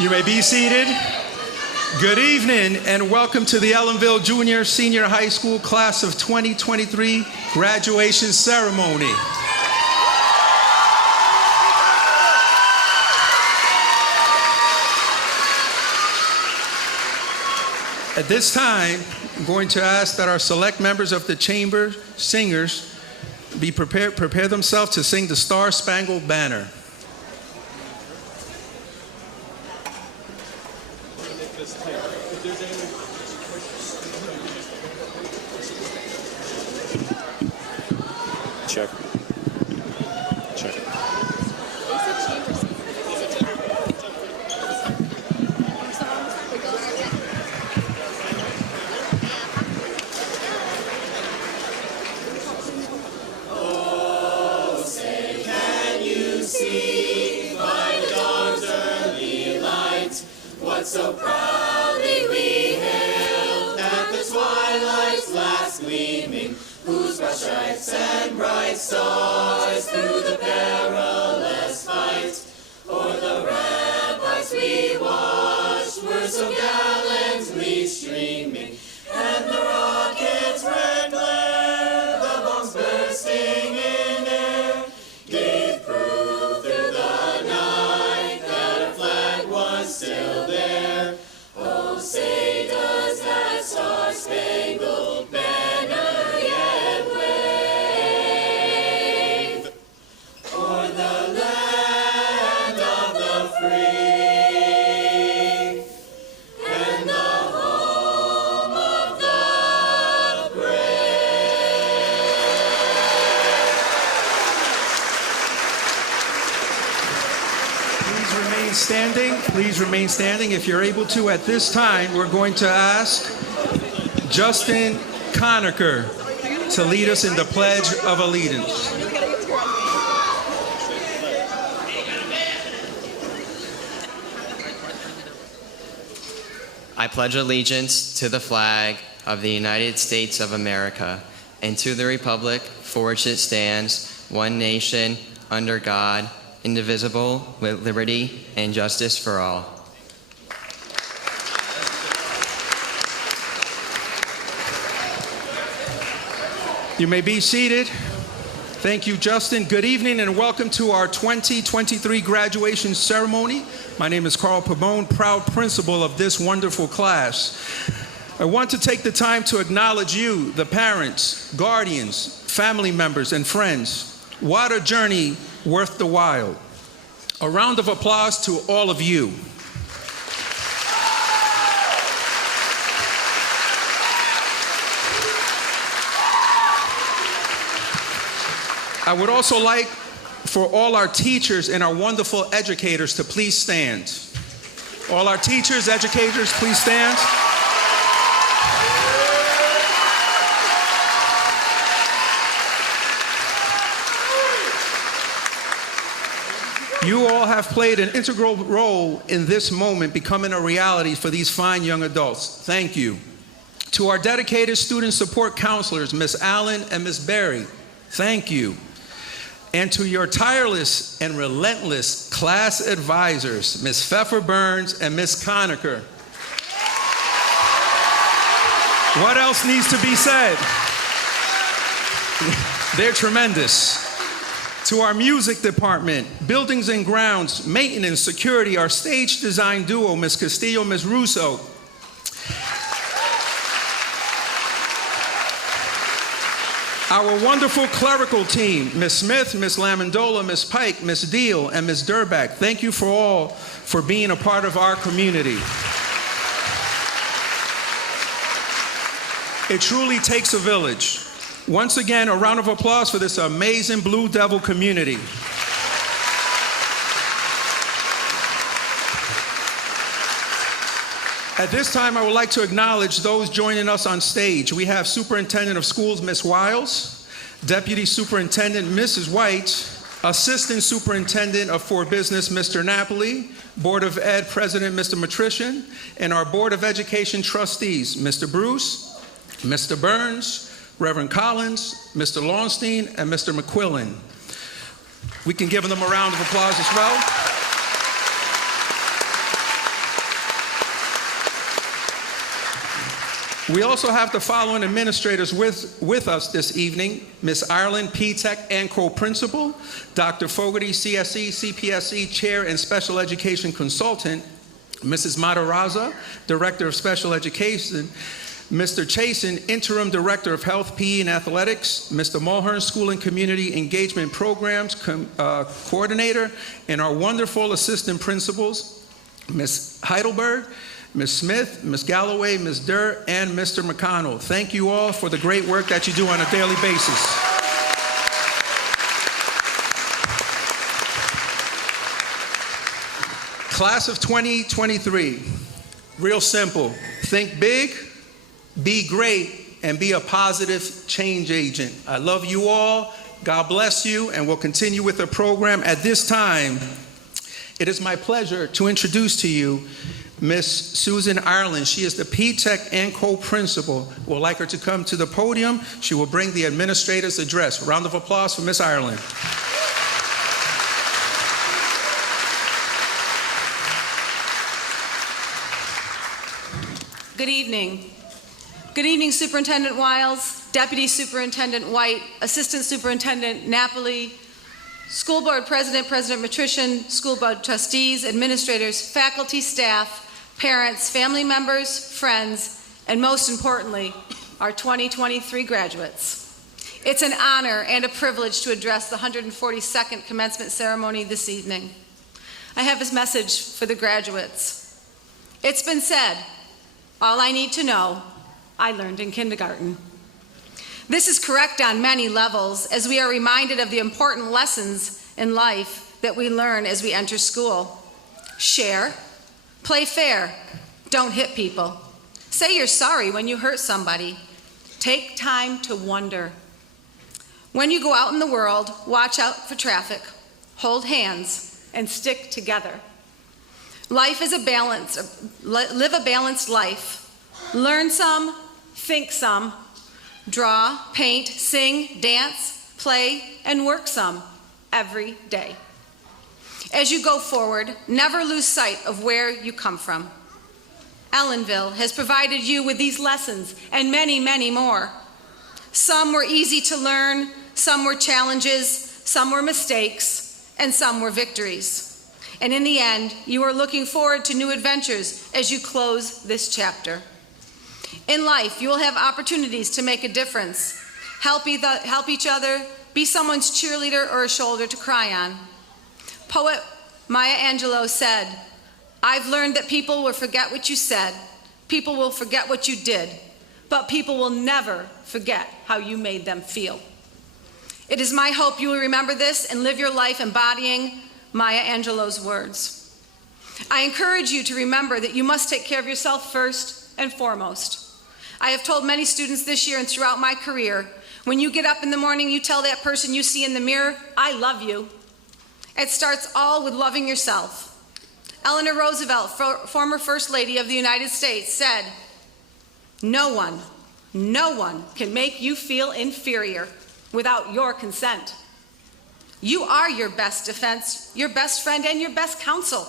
You may be seated. Good evening and welcome to the Ellenville Junior Senior High School Class of 2023 graduation ceremony. At this time, I'm going to ask that our select members of the chamber singers prepare themselves to sing the Star Spangled Banner. Check. Check. Oh, say, can you see by dawn's early light what so proudly we hailed at the twilight's last gleaming? Whose broad stripes and bright stars through the perilous fight o'er the ramparts we watched were so gallantly streaming, and the rocket's red glare, the bombs bursting in air, gave proof through the night that our flag was still there. Oh, say does that star-spangled banner Please remain standing if you're able to. At this time, we're going to ask Justin Conacher to lead us in the Pledge of Allegiance. I pledge allegiance to the flag of the United States of America and to the republic for which it stands, one nation, under God, indivisible, with liberty and justice for all. You may be seated. Thank you, Justin. Good evening and welcome to our 2023 graduation ceremony. My name is Carl Pabon, proud principal of this wonderful class. I want to take the time to acknowledge you, the parents, guardians, family members, and friends. What a journey worth the while. A round of applause to all of you. I would also like for all our teachers and our wonderful educators to please stand. All our teachers, educators, please stand. You all have played an integral role in this moment becoming a reality for these fine young adults. Thank you. To our dedicated student support counselors, Ms. Allen and Ms. Berry, thank you. And to your tireless and relentless class advisors, Ms. Pfeffer Burns and Ms. Conacher. What else needs to be said? They're tremendous. To our music department, buildings and grounds, maintenance, security, our stage design duo, Ms. Castillo, Ms. Russo. Our wonderful clerical team, Ms. Smith, Ms. Lamondola, Ms. Pike, Ms. Deal, and Ms. Durback. Thank you for being a part of our community. It truly takes a village. Once again, a round of applause for this amazing Blue Devil community. At this time, I would like to acknowledge those joining us on stage. We have Superintendent of Schools, Ms. Wiles, Deputy Superintendent, Mrs. White, Assistant Superintendent of For Business, Mr. Napoli, Board of Ed President, Mr. Matrician, and our Board of Education trustees, Mr. Bruce, Mr. Burns, Reverend Collins, Mr. Longstein, and Mr. McQuillan. We can give them a round of applause as well. We also have the following administrators with us this evening: Ms. Ireland, P-Tech and Co-Principal; Dr. Fogarty, CSE, CPSE Chair and Special Education Consultant; Mrs. Matarazza, Director of Special Education; Mr. Chasen, Interim Director of Health, PE, and Athletics; Mr. Mulhern, School and Community Engagement Programs Coordinator; and our wonderful assistant principals, Ms. Heidelberg, Ms. Smith, Ms. Galloway, Ms. Durr, and Mr. McConnell. Thank you all for the great work that you do on a daily basis. Class of 2023, real simple. Think big, be great, and be a positive change agent. I love you all. God bless you, and we'll continue with the program. At this time, it is my pleasure to introduce to you Miss Susan Ireland. She is the P-Tech and Co-Principal. We'd like her to come to the podium. She will bring the administrator's address. Round of applause for Miss Ireland. Good evening. Good evening, Superintendent Wiles, Deputy Superintendent White, Assistant Superintendent Napoli, School Board President, President Matrician, School Board Trustees, administrators, faculty, staff, parents, family members, friends, and most importantly, our 2023 graduates. It's an honor and a privilege to address the 142nd commencement ceremony this evening. I have a message for the graduates. It's been said, all I need to know, I learned in kindergarten. This is correct on many levels, as we are reminded of the important lessons in life that we learn as we enter school. Share, play fair, don't hit people. Say you're sorry when you hurt somebody. Take time to wonder. When you go out in the world, watch out for traffic, hold hands, and stick together. Life is a balance. Live a balanced life. Learn some, think some, draw, paint, sing, dance, play, and work some every day. As you go forward, never lose sight of where you come from. Ellenville has provided you with these lessons and many, many more. Some were easy to learn, some were challenges, some were mistakes, and some were victories. And in the end, you are looking forward to new adventures as you close this chapter. In life, you will have opportunities to make a difference, help each other, be someone's cheerleader or a shoulder to cry on. Poet Maya Angelou said, "I've learned that people will forget what you said, people will forget what you did, but people will never forget how you made them feel." It is my hope you will remember this and live your life embodying Maya Angelou's words. I encourage you to remember that you must take care of yourself first and foremost. I have told many students this year and throughout my career, when you get up in the morning, you tell that person you see in the mirror, "I love you." It starts all with loving yourself. Eleanor Roosevelt, former First Lady of the United States, said, no one can make you feel inferior without your consent. You are your best defense, your best friend, and your best counsel.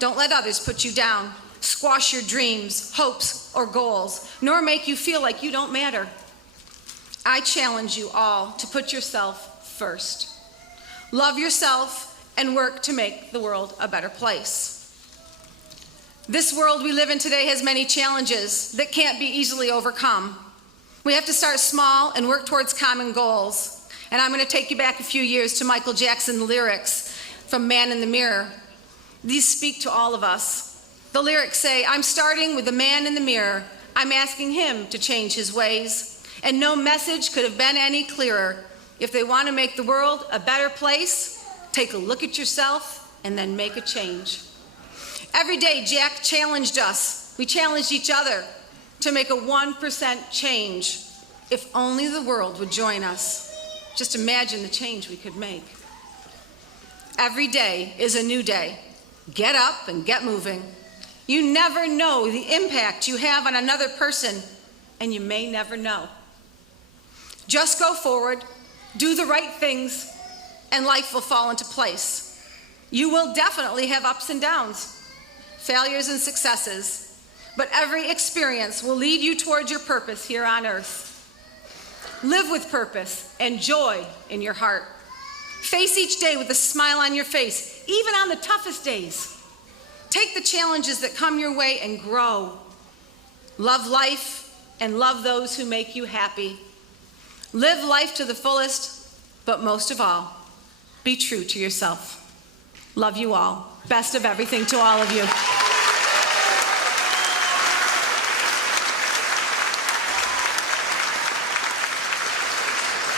Don't let others put you down, squash your dreams, hopes, or goals, nor make you feel like you don't matter. I challenge you all to put yourself first. Love yourself and work to make the world a better place. This world we live in today has many challenges that can't be easily overcome. We have to start small and work towards common goals. And I'm going to take you back a few years to Michael Jackson's lyrics from Man in the Mirror. These speak to all of us. The lyrics say, "I'm starting with the man in the mirror. I'm asking him to change his ways. And no message could have been any clearer. If they want to make the world a better place, take a look at yourself and then make a change." Every day, Jack challenged us. We challenged each other to make a 1% change. If only the world would join us. Just imagine the change we could make. Every day is a new day. Get up and get moving. You never know the impact you have on another person, and you may never know. Just go forward, do the right things, and life will fall into place. You will definitely have ups and downs, failures and successes, but every experience will lead you towards your purpose here on earth. Live with purpose and joy in your heart. Face each day with a smile on your face, even on the toughest days. Take the challenges that come your way and grow. Love life and love those who make you happy. Live life to the fullest, but most of all, be true to yourself. Love you all. Best of everything to all of you.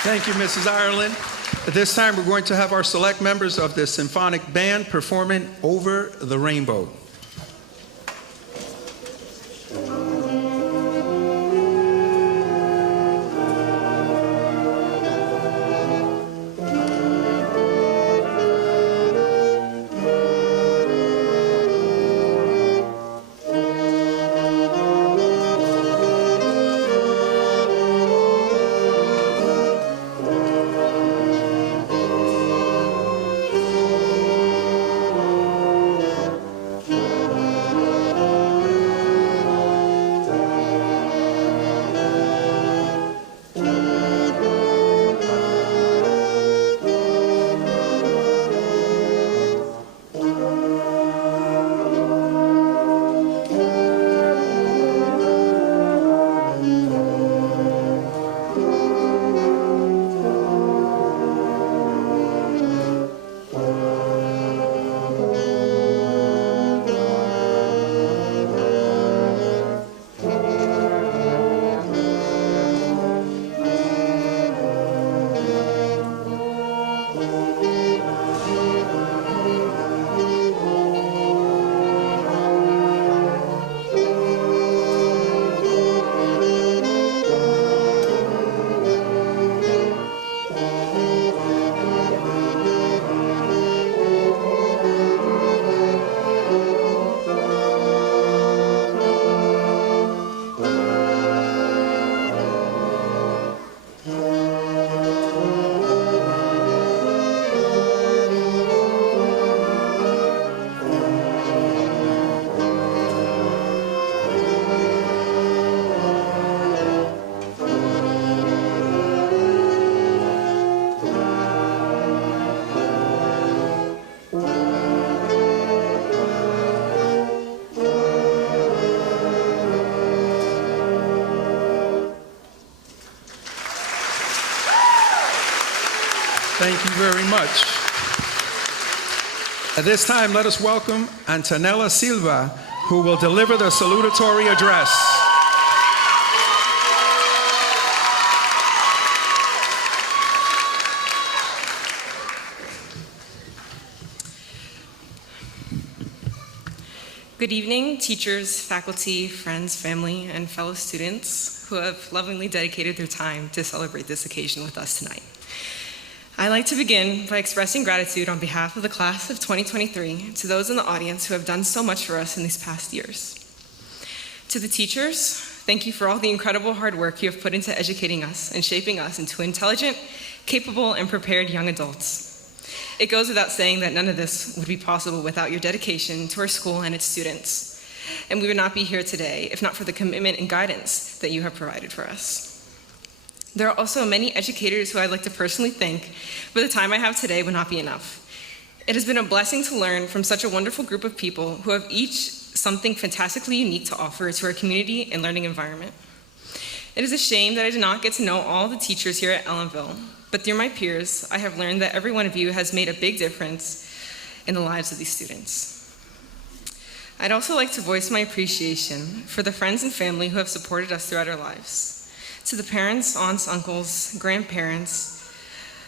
Thank you, Mrs. Ireland. At this time, we're going to have our select members of the symphonic band performing Over the Rainbow. Thank you very much. At this time, let us welcome Antonella Silva, who will deliver the salutatory address. Good evening, teachers, faculty, friends, family, and fellow students who have lovingly dedicated their time to celebrate this occasion with us tonight. I'd like to begin by expressing gratitude on behalf of the class of 2023 to those in the audience who have done so much for us in these past years. To the teachers, thank you for all the incredible hard work you have put into educating us and shaping us into intelligent, capable, and prepared young adults. It goes without saying that none of this would be possible without your dedication to our school and its students. And we would not be here today if not for the commitment and guidance that you have provided for us. There are also many educators who I'd like to personally thank, but the time I have today would not be enough. It has been a blessing to learn from such a wonderful group of people who have each something fantastically unique to offer to our community and learning environment. It is a shame that I did not get to know all the teachers here at Ellenville, but through my peers, I have learned that every one of you has made a big difference in the lives of these students. I'd also like to voice my appreciation for the friends and family who have supported us throughout our lives. To the parents, aunts, uncles, grandparents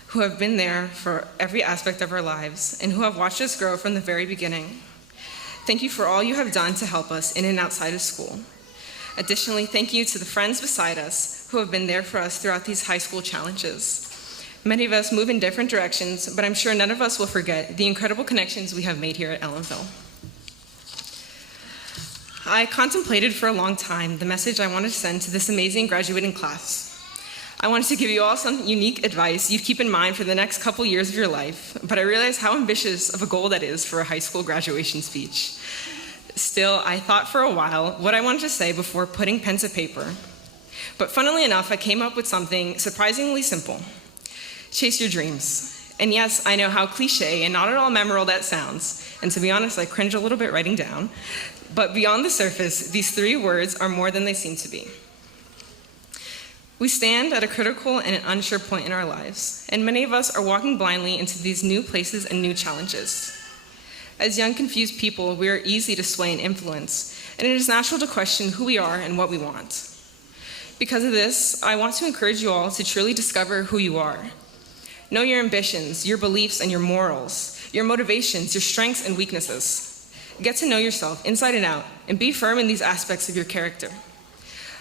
who have been there for every aspect of our lives and who have watched us grow from the very beginning. Thank you for all you have done to help us in and outside of school. Additionally, thank you to the friends beside us who have been there for us throughout these high school challenges. Many of us move in different directions, but I'm sure none of us will forget the incredible connections we have made here at Ellenville. I contemplated for a long time the message I wanted to send to this amazing graduating class. I wanted to give you all some unique advice you'd keep in mind for the next couple years of your life, but I realized how ambitious of a goal that is for a high school graduation speech. Still, I thought for a while what I wanted to say before putting pen to paper. But funnily enough, I came up with something surprisingly simple. Chase your dreams. And yes, I know how cliche and not at all memorable that sounds. And to be honest, I cringe a little bit writing down. But beyond the surface, these 3 words are more than they seem to be. We stand at a critical and an unsure point in our lives, and many of us are walking blindly into these new places and new challenges. As young, confused people, we are easy to sway and influence, and it is natural to question who we are and what we want. Because of this, I want to encourage you all to truly discover who you are. Know your ambitions, your beliefs, and your morals, your motivations, your strengths and weaknesses. Get to know yourself inside and out, and be firm in these aspects of your character.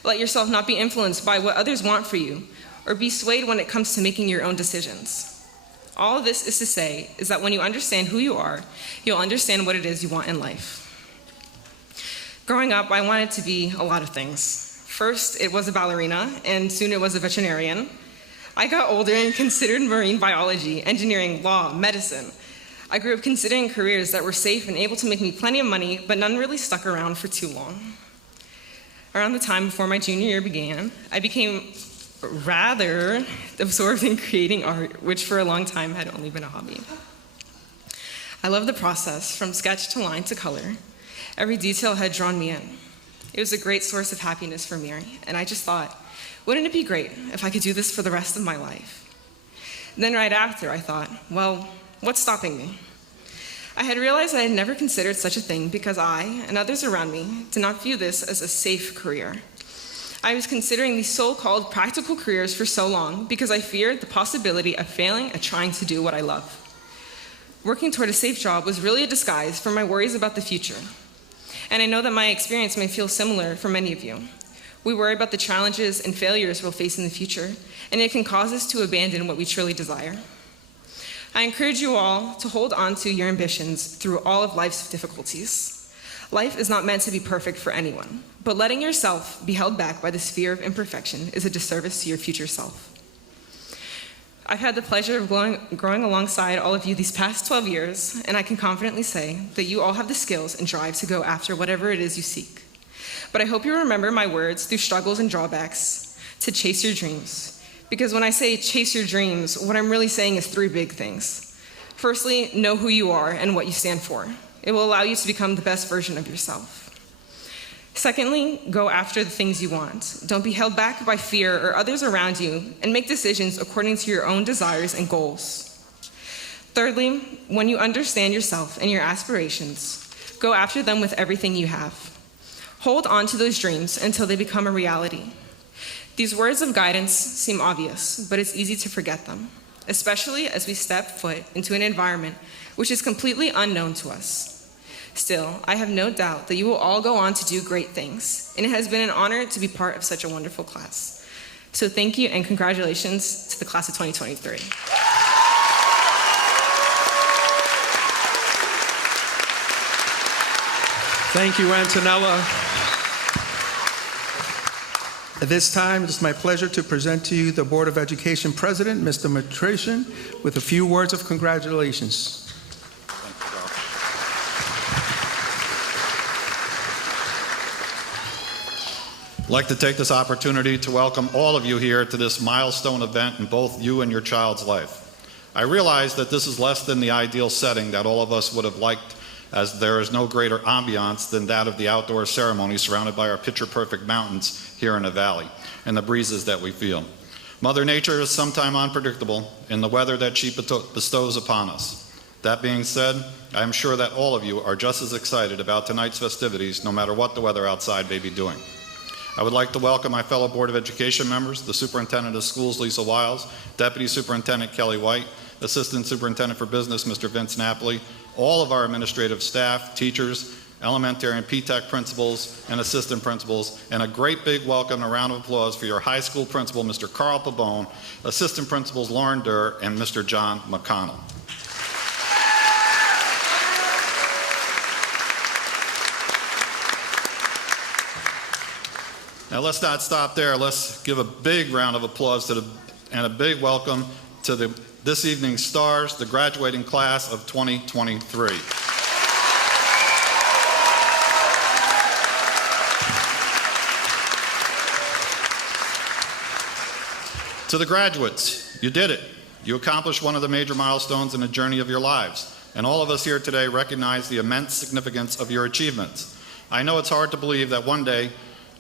Let yourself not be influenced by what others want for you, or be swayed when it comes to making your own decisions. All of this is to say is that when you understand who you are, you'll understand what it is you want in life. Growing up, I wanted to be a lot of things. First, it was a ballerina, and soon it was a veterinarian. I got older and considered marine biology, engineering, law, medicine. I grew up considering careers that were safe and able to make me plenty of money, but none really stuck around for too long. Around the time before my junior year began, I became rather absorbed in creating art, which for a long time had only been a hobby. I loved the process, from sketch to line to color. Every detail had drawn me in. It was a great source of happiness for me, and I just thought, wouldn't it be great if I could do this for the rest of my life? Then right after, I thought, well, what's stopping me? I had realized I had never considered such a thing because I, and others around me, did not view this as a safe career. I was considering these so-called practical careers for so long because I feared the possibility of failing at trying to do what I love. Working toward a safe job was really a disguise for my worries about the future. And I know that my experience may feel similar for many of you. We worry about the challenges and failures we'll face in the future, and it can cause us to abandon what we truly desire. I encourage you all to hold on to your ambitions through all of life's difficulties. Life is not meant to be perfect for anyone, but letting yourself be held back by this fear of imperfection is a disservice to your future self. I've had the pleasure of growing alongside all of you these past 12 years, and I can confidently say that you all have the skills and drive to go after whatever it is you seek. But I hope you remember my words through struggles and drawbacks to chase your dreams. Because when I say chase your dreams, what I'm really saying is 3 big things. Firstly, know who you are and what you stand for. It will allow you to become the best version of yourself. Secondly, go after the things you want. Don't be held back by fear or others around you, and make decisions according to your own desires and goals. Thirdly, when you understand yourself and your aspirations, go after them with everything you have. Hold on to those dreams until they become a reality. These words of guidance seem obvious, but it's easy to forget them, especially as we step foot into an environment which is completely unknown to us. Still, I have no doubt that you will all go on to do great things, and it has been an honor to be part of such a wonderful class. So thank you and congratulations to the class of 2023. Thank you, Antonella. At this time, it is my pleasure to present to you the Board of Education President, Mr. Matrician, with a few words of congratulations. I'd like to take this opportunity to welcome all of you here to this milestone event in both you and your child's life. I realize that this is less than the ideal setting that all of us would have liked, as there is no greater ambiance than that of the outdoor ceremony surrounded by our picture-perfect mountains here in the valley and the breezes that we feel. Mother Nature is sometimes unpredictable in the weather that she bestows upon us. That being said, I am sure that all of you are just as excited about tonight's festivities, no matter what the weather outside may be doing. I would like to welcome my fellow Board of Education members, the Superintendent of Schools, Lisa Wiles, Deputy Superintendent Kelly White, Assistant Superintendent for Business, Mr. Vince Napoli, all of our administrative staff, teachers, elementary and P-TECH principals, and assistant principals, and a great big welcome and a round of applause for your high school principal, Mr. Carl Pabone, assistant principals Lauren Durr, and Mr. John McConnell. Now let's not stop there. Let's give a big round of applause and a big welcome to this evening's stars, the graduating class of 2023. To the graduates, you did it. You accomplished one of the major milestones in the journey of your lives, and all of us here today recognize the immense significance of your achievements. I know it's hard to believe that one day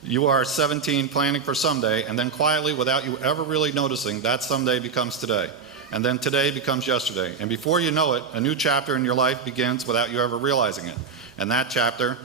you are 17 planning for someday, and then quietly, without you ever really noticing, that someday becomes today. And then today becomes yesterday. And before you know it, a new chapter in your life begins without you ever realizing it. And that chapter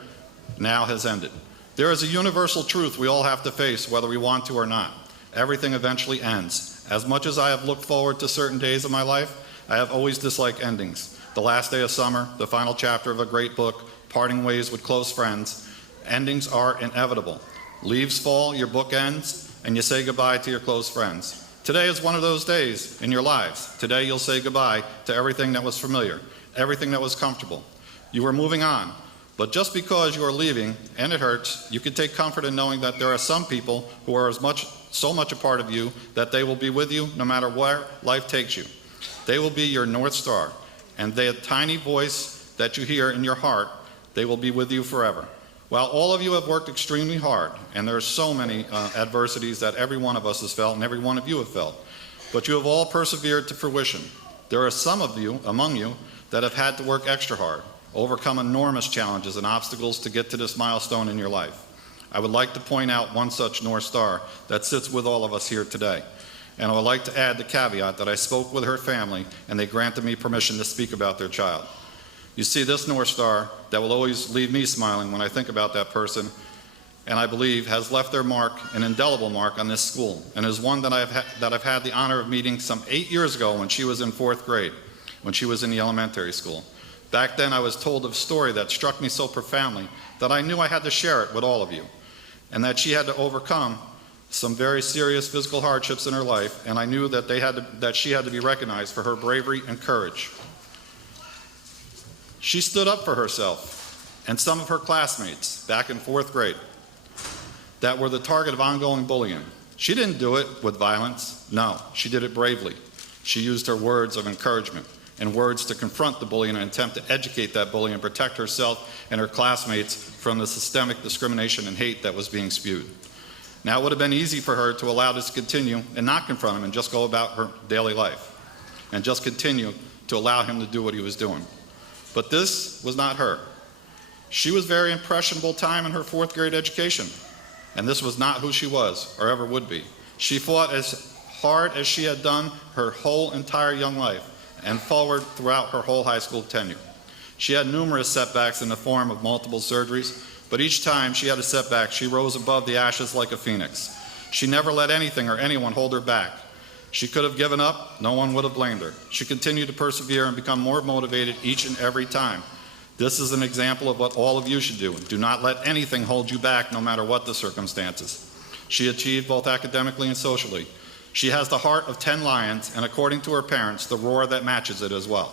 now has ended. There is a universal truth we all have to face, whether we want to or not. Everything eventually ends. As much as I have looked forward to certain days of my life, I have always disliked endings. The last day of summer, the final chapter of a great book, parting ways with close friends. Endings are inevitable. Leaves fall, your book ends, and you say goodbye to your close friends. Today is one of those days in your lives. Today you'll say goodbye to everything that was familiar, everything that was comfortable. You are moving on. But just because you are leaving, and it hurts, you can take comfort in knowing that there are some people who are so much a part of you that they will be with you no matter where life takes you. They will be your North Star, and the tiny voice that you hear in your heart, they will be with you forever. While all of you have worked extremely hard, and there are so many adversities that every one of us has felt and every one of you have felt, but you have all persevered to fruition. There are some of you, among you, that have had to work extra hard, overcome enormous challenges and obstacles to get to this milestone in your life. I would like to point out one such North Star that sits with all of us here today. And I would like to add the caveat that I spoke with her family and they granted me permission to speak about their child. You see, this North Star that will always leave me smiling when I think about that person, and I believe has left their mark, an indelible mark on this school, and is one that I've had the honor of meeting some 8 years ago when she was in 4th grade, when she was in the elementary school. Back then I was told a story that struck me so profoundly that I knew I had to share it with all of you, and that she had to overcome some very serious physical hardships in her life, and I knew that she had to be recognized for her bravery and courage. She stood up for herself and some of her classmates back in 4th grade that were the target of ongoing bullying. She didn't do it with violence. No, she did it bravely. She used her words of encouragement and words to confront the bully in an attempt to educate that bully and protect herself and her classmates from the systemic discrimination and hate that was being spewed. Now, it would have been easy for her to allow this to continue and not confront him and just go about her daily life and just continue to allow him to do what he was doing. But this was not her. She was very impressionable time in her 4th grade education, and this was not who she was or ever would be. She fought as hard as she had done her whole entire young life and forward throughout her whole high school tenure. She had numerous setbacks in the form of multiple surgeries, but each time she had a setback, she rose above the ashes like a phoenix. She never let anything or anyone hold her back. She could have given up, no one would have blamed her. She continued to persevere and become more motivated each and every time. This is an example of what all of you should do. Do not let anything hold you back, no matter what the circumstances. She achieved both academically and socially. She has the heart of 10 lions, and according to her parents, the roar that matches it as well.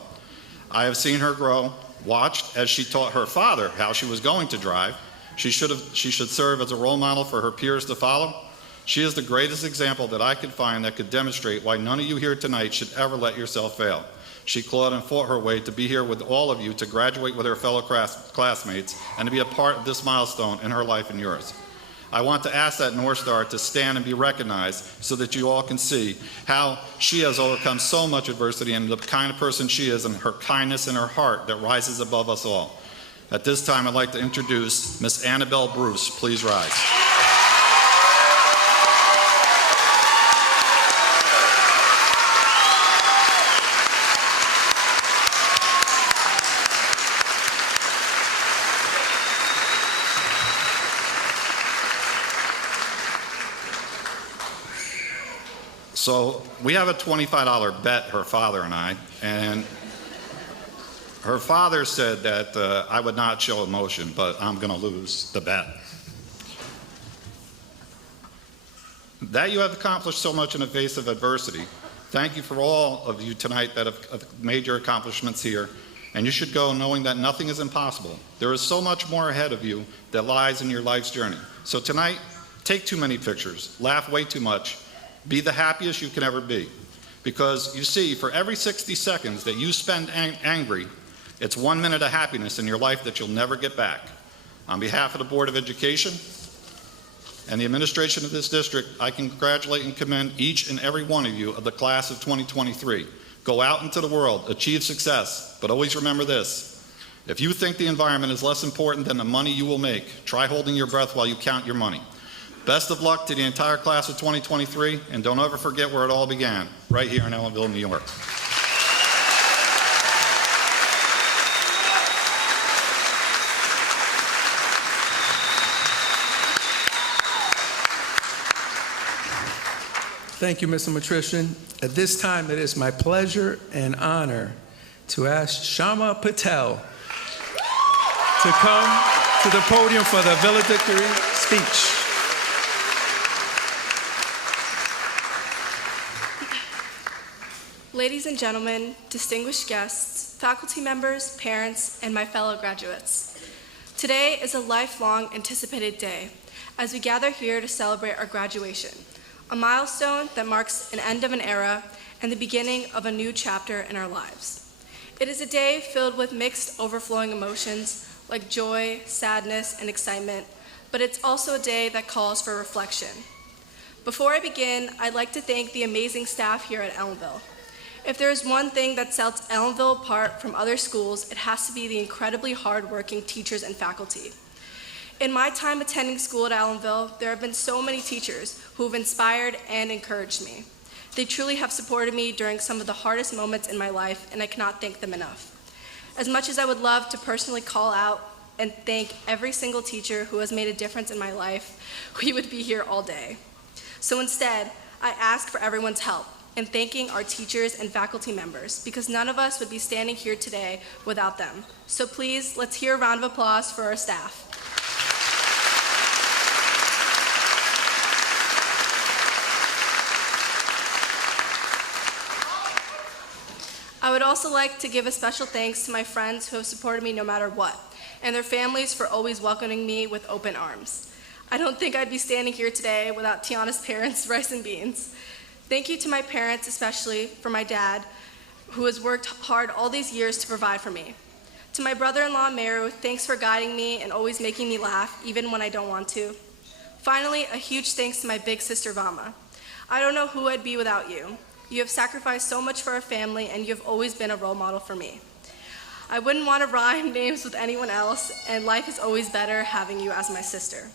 I have seen her grow, watched as she taught her father how she was going to drive. She should serve as a role model for her peers to follow. She is the greatest example that I could find that could demonstrate why none of you here tonight should ever let yourself fail. She clawed and fought her way to be here with all of you to graduate with her fellow classmates and to be a part of this milestone in her life and yours. I want to ask that North Star to stand and be recognized so that you all can see how she has overcome so much adversity and the kind of person she is and her kindness and her heart that rises above us all. At this time, I'd like to introduce Miss Annabelle Bruce. Please rise. So we have a $25 bet, her father and I, and her father said that I would not show emotion, but I'm going to lose the bet. That you have accomplished so much in the face of adversity. Thank you for all of you tonight that have made your accomplishments here, and you should go knowing that nothing is impossible. There is so much more ahead of you that lies in your life's journey. So tonight, take too many pictures, laugh way too much, be the happiest you can ever be. Because you see, for every 60 seconds that you spend angry, it's 1 minute of happiness in your life that you'll never get back. On behalf of the Board of Education, and the administration of this district, I congratulate and commend each and every one of you of the class of 2023. Go out into the world, achieve success, but always remember this. If you think the environment is less important than the money you will make, try holding your breath while you count your money. Best of luck to the entire class of 2023, and don't ever forget where it all began, right here in Ellenville, New York. Thank you, Mr. Matrician. At this time, it is my pleasure and honor to ask Shama Patel to come to the podium for the valedictory speech. Ladies and gentlemen, distinguished guests, faculty members, parents, and my fellow graduates. Today is a lifelong anticipated day as we gather here to celebrate our graduation, a milestone that marks an end of an era and the beginning of a new chapter in our lives. It is a day filled with mixed, overflowing emotions like joy, sadness, and excitement, but it's also a day that calls for reflection. Before I begin, I'd like to thank the amazing staff here at Ellenville. If there is one thing that sets Ellenville apart from other schools, it has to be the incredibly hardworking teachers and faculty. In my time attending school at Ellenville, there have been so many teachers who have inspired and encouraged me. They truly have supported me during some of the hardest moments in my life, and I cannot thank them enough. As much as I would love to personally call out and thank every single teacher who has made a difference in my life, we would be here all day. So instead, I ask for everyone's help in thanking our teachers and faculty members, because none of us would be standing here today without them. So please, let's hear a round of applause for our staff. I would also like to give a special thanks to my friends who have supported me no matter what, and their families for always welcoming me with open arms. I don't think I'd be standing here today without Tiana's parents, Rice and Beans. Thank you to my parents, especially for my dad, who has worked hard all these years to provide for me. To my brother-in-law, Meru, thanks for guiding me and always making me laugh, even when I don't want to. Finally, a huge thanks to my big sister, Vama. I don't know who I'd be without you. You have sacrificed so much for our family, and you have always been a role model for me. I wouldn't want to rhyme names with anyone else, and life is always better having you as my sister.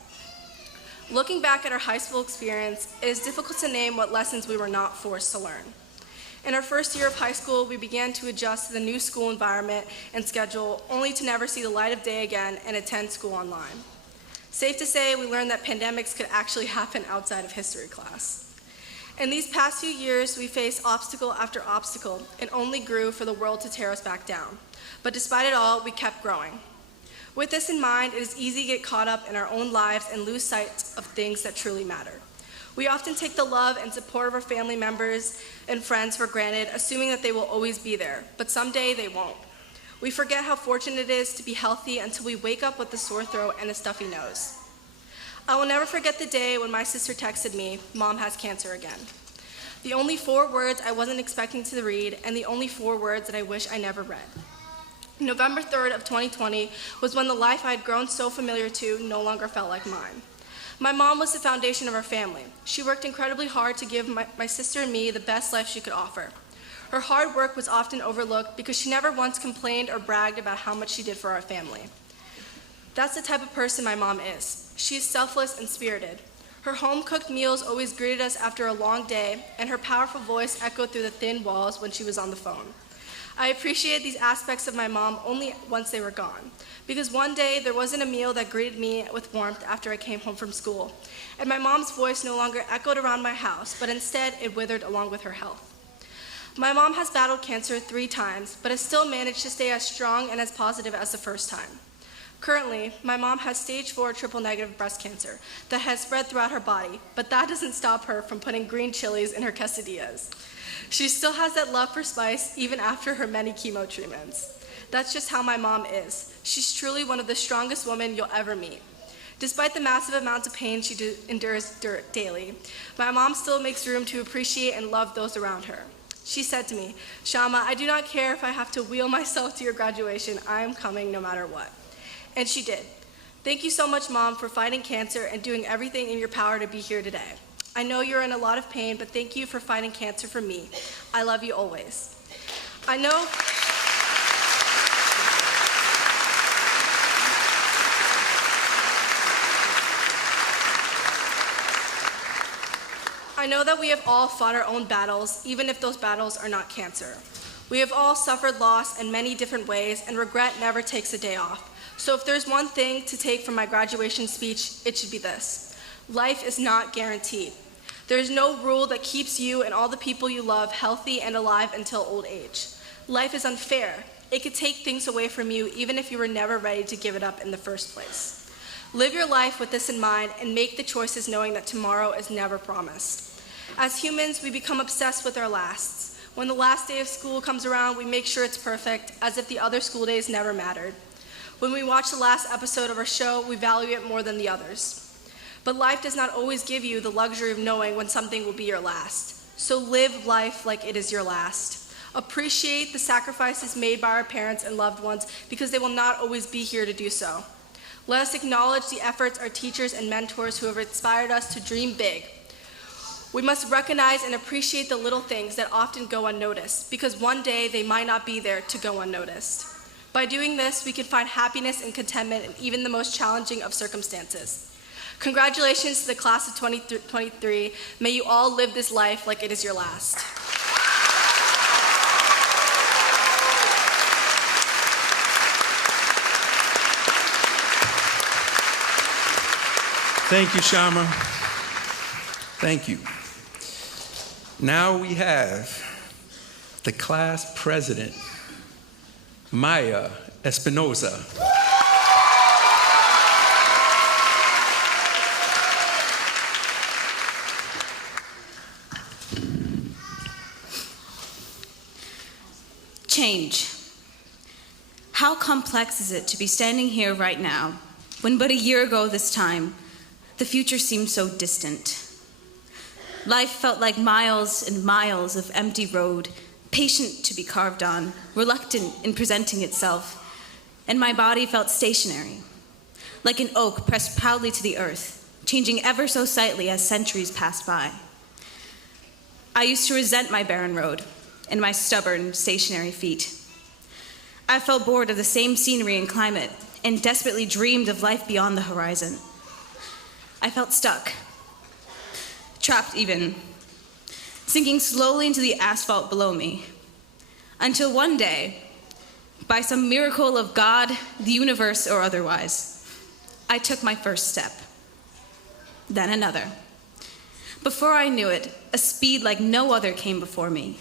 Looking back at our high school experience, it is difficult to name what lessons we were not forced to learn. In our first year of high school, we began to adjust to the new school environment and schedule, only to never see the light of day again and attend school online. Safe to say, we learned that pandemics could actually happen outside of history class. In these past few years, we faced obstacle after obstacle and only grew for the world to tear us back down. But despite it all, we kept growing. With this in mind, it is easy to get caught up in our own lives and lose sight of things that truly matter. We often take the love and support of our family members and friends for granted, assuming that they will always be there, but someday they won't. We forget how fortunate it is to be healthy until we wake up with a sore throat and a stuffy nose. I will never forget the day when my sister texted me, "Mom has cancer again." The only 4 words I wasn't expecting to read, and the only 4 words that I wish I never read. November 3rd of 2020 was when the life I had grown so familiar to no longer felt like mine. My mom was the foundation of our family. She worked incredibly hard to give my sister and me the best life she could offer. Her hard work was often overlooked because she never once complained or bragged about how much she did for our family. That's the type of person my mom is. She is selfless and spirited. Her home-cooked meals always greeted us after a long day, and her powerful voice echoed through the thin walls when she was on the phone. I appreciated these aspects of my mom only once they were gone, because one day there wasn't a meal that greeted me with warmth after I came home from school, and my mom's voice no longer echoed around my house, but instead it withered along with her health. My mom has battled cancer 3 times, but has still managed to stay as strong and as positive as the first time. Currently, my mom has stage 4 triple-negative breast cancer that has spread throughout her body, but that doesn't stop her from putting green chilies in her quesadillas. She still has that love for spice even after her many chemo treatments. That's just how my mom is. She's truly one of the strongest women you'll ever meet. Despite the massive amounts of pain she endures daily, my mom still makes room to appreciate and love those around her. She said to me, "Shama, I do not care if I have to wheel myself to your graduation. I am coming no matter what." And she did. Thank you so much, Mom, for fighting cancer and doing everything in your power to be here today. I know you're in a lot of pain, but thank you for fighting cancer for me. I love you always. I know that we have all fought our own battles, even if those battles are not cancer. We have all suffered loss in many different ways, and regret never takes a day off. So if there's one thing to take from my graduation speech, it should be this: life is not guaranteed. There is no rule that keeps you and all the people you love healthy and alive until old age. Life is unfair. It could take things away from you even if you were never ready to give it up in the first place. Live your life with this in mind and make the choices knowing that tomorrow is never promised. As humans, we become obsessed with our lasts. When the last day of school comes around, we make sure it's perfect, as if the other school days never mattered. When we watch the last episode of our show, we value it more than the others. But life does not always give you the luxury of knowing when something will be your last. So live life like it is your last. Appreciate the sacrifices made by our parents and loved ones, because they will not always be here to do so. Let us acknowledge the efforts our teachers and mentors who have inspired us to dream big. We must recognize and appreciate the little things that often go unnoticed, because one day they might not be there to go unnoticed. By doing this, we can find happiness and contentment in even the most challenging of circumstances. Congratulations to the class of 2023. May you all live this life like it is your last. Thank you, Shama. Thank you. Now we have the class president, Maya Espinoza. Change. How complex is it to be standing here right now, when but a year ago this time, the future seemed so distant? Life felt like miles and miles of empty road, patient to be carved on, reluctant in presenting itself, and my body felt stationary, like an oak pressed proudly to the earth, changing ever so slightly as centuries passed by. I used to resent my barren road and my stubborn, stationary feet. I felt bored of the same scenery and climate and desperately dreamed of life beyond the horizon. I felt stuck, trapped even, sinking slowly into the asphalt below me, until one day, by some miracle of God, the universe, or otherwise, I took my first step, then another. Before I knew it, a speed like no other came before me.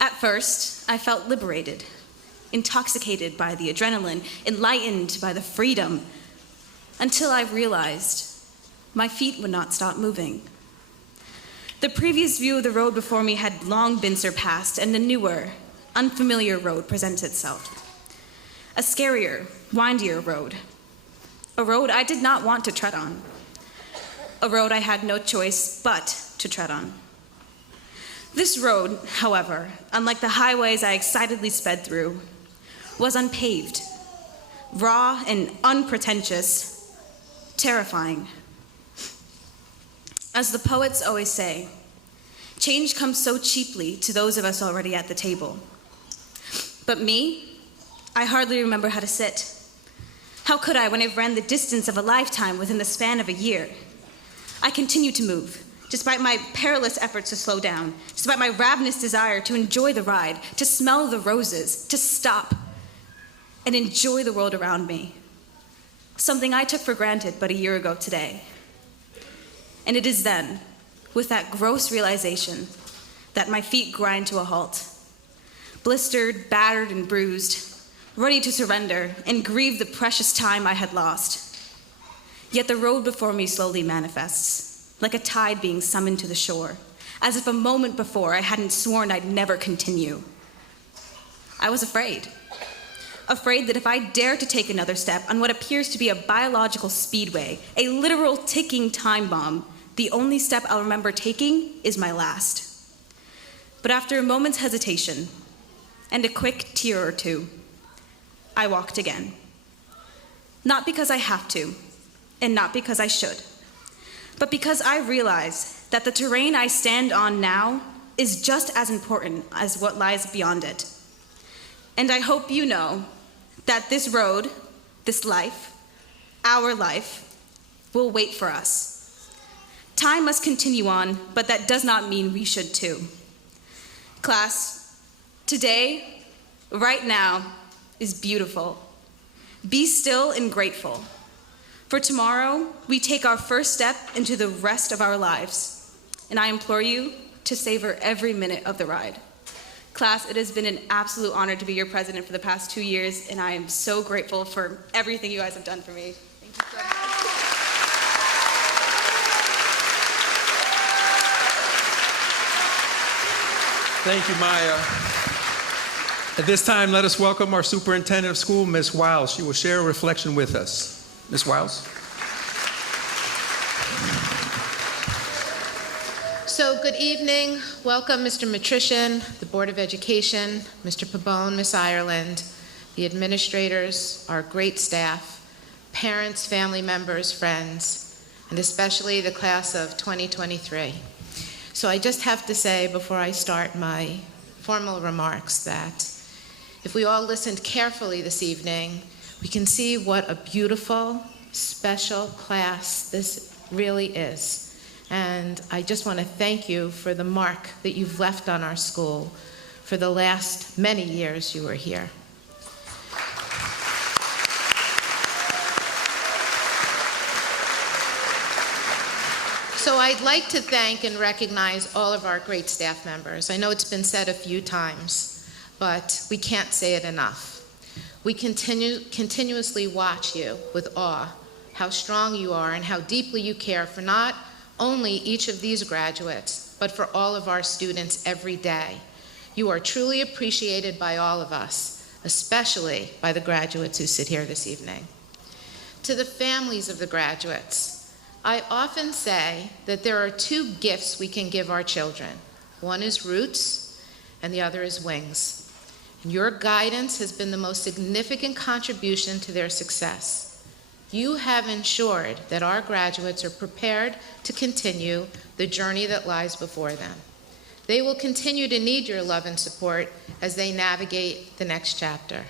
At first, I felt liberated, intoxicated by the adrenaline, enlightened by the freedom, until I realized my feet would not stop moving. The previous view of the road before me had long been surpassed, and a newer, unfamiliar road presented itself. A scarier, windier road. A road I did not want to tread on. A road I had no choice but to tread on. This road, however, unlike the highways I excitedly sped through, was unpaved, raw and unpretentious, terrifying. As the poets always say, change comes so cheaply to those of us already at the table. But me, I hardly remember how to sit. How could I when I ran the distance of a lifetime within the span of a year? I continued to move, despite my perilous efforts to slow down, despite my ravenous desire to enjoy the ride, to smell the roses, to stop and enjoy the world around me. Something I took for granted but a year ago today. And it is then, with that gross realization, that my feet grind to a halt, blistered, battered, and bruised, ready to surrender and grieve the precious time I had lost. Yet the road before me slowly manifests, like a tide being summoned to the shore, as if a moment before I hadn't sworn I'd never continue. I was afraid that if I dare to take another step on what appears to be a biological speedway, a literal ticking time bomb, the only step I'll remember taking is my last. But after a moment's hesitation and a quick tear or two, I walked again. not because I have to, and not because I should, but because I realize that the terrain I stand on now is just as important as what lies beyond it. And I hope you know that this road, this life, our life, will wait for us. Time must continue on, but that does not mean we should too. Class, today, right now, is beautiful. Be still and grateful. For tomorrow, we take our first step into the rest of our lives, and I implore you to savor every minute of the ride. Class, it has been an absolute honor to be your president for the past 2 years, and I am so grateful for everything you guys have done for me. Thank you so much. Thank you, Maya. At this time, let us welcome our superintendent of school, Ms. Wiles. She will share a reflection with us. Ms. Wiles. So good evening. Welcome, Mr. Matrician, the Board of Education, Mr. Pabon, Ms. Ireland, the administrators, our great staff, parents, family members, friends, and especially the class of 2023. So I just have to say before I start my formal remarks that if we all listened carefully this evening, we can see what a beautiful, special class this really is. And I just want to thank you for the mark that you've left on our school for the last many years you were here. So I'd like to thank and recognize all of our great staff members. I know it's been said a few times, but we can't say it enough. We continuously watch you with awe, how strong you are and how deeply you care for not only each of these graduates, but for all of our students every day. You are truly appreciated by all of us, especially by the graduates who sit here this evening. To the families of the graduates, I often say that there are two gifts we can give our children. One is roots, and the other is wings. And your guidance has been the most significant contribution to their success. You have ensured that our graduates are prepared to continue the journey that lies before them. They will continue to need your love and support as they navigate the next chapter.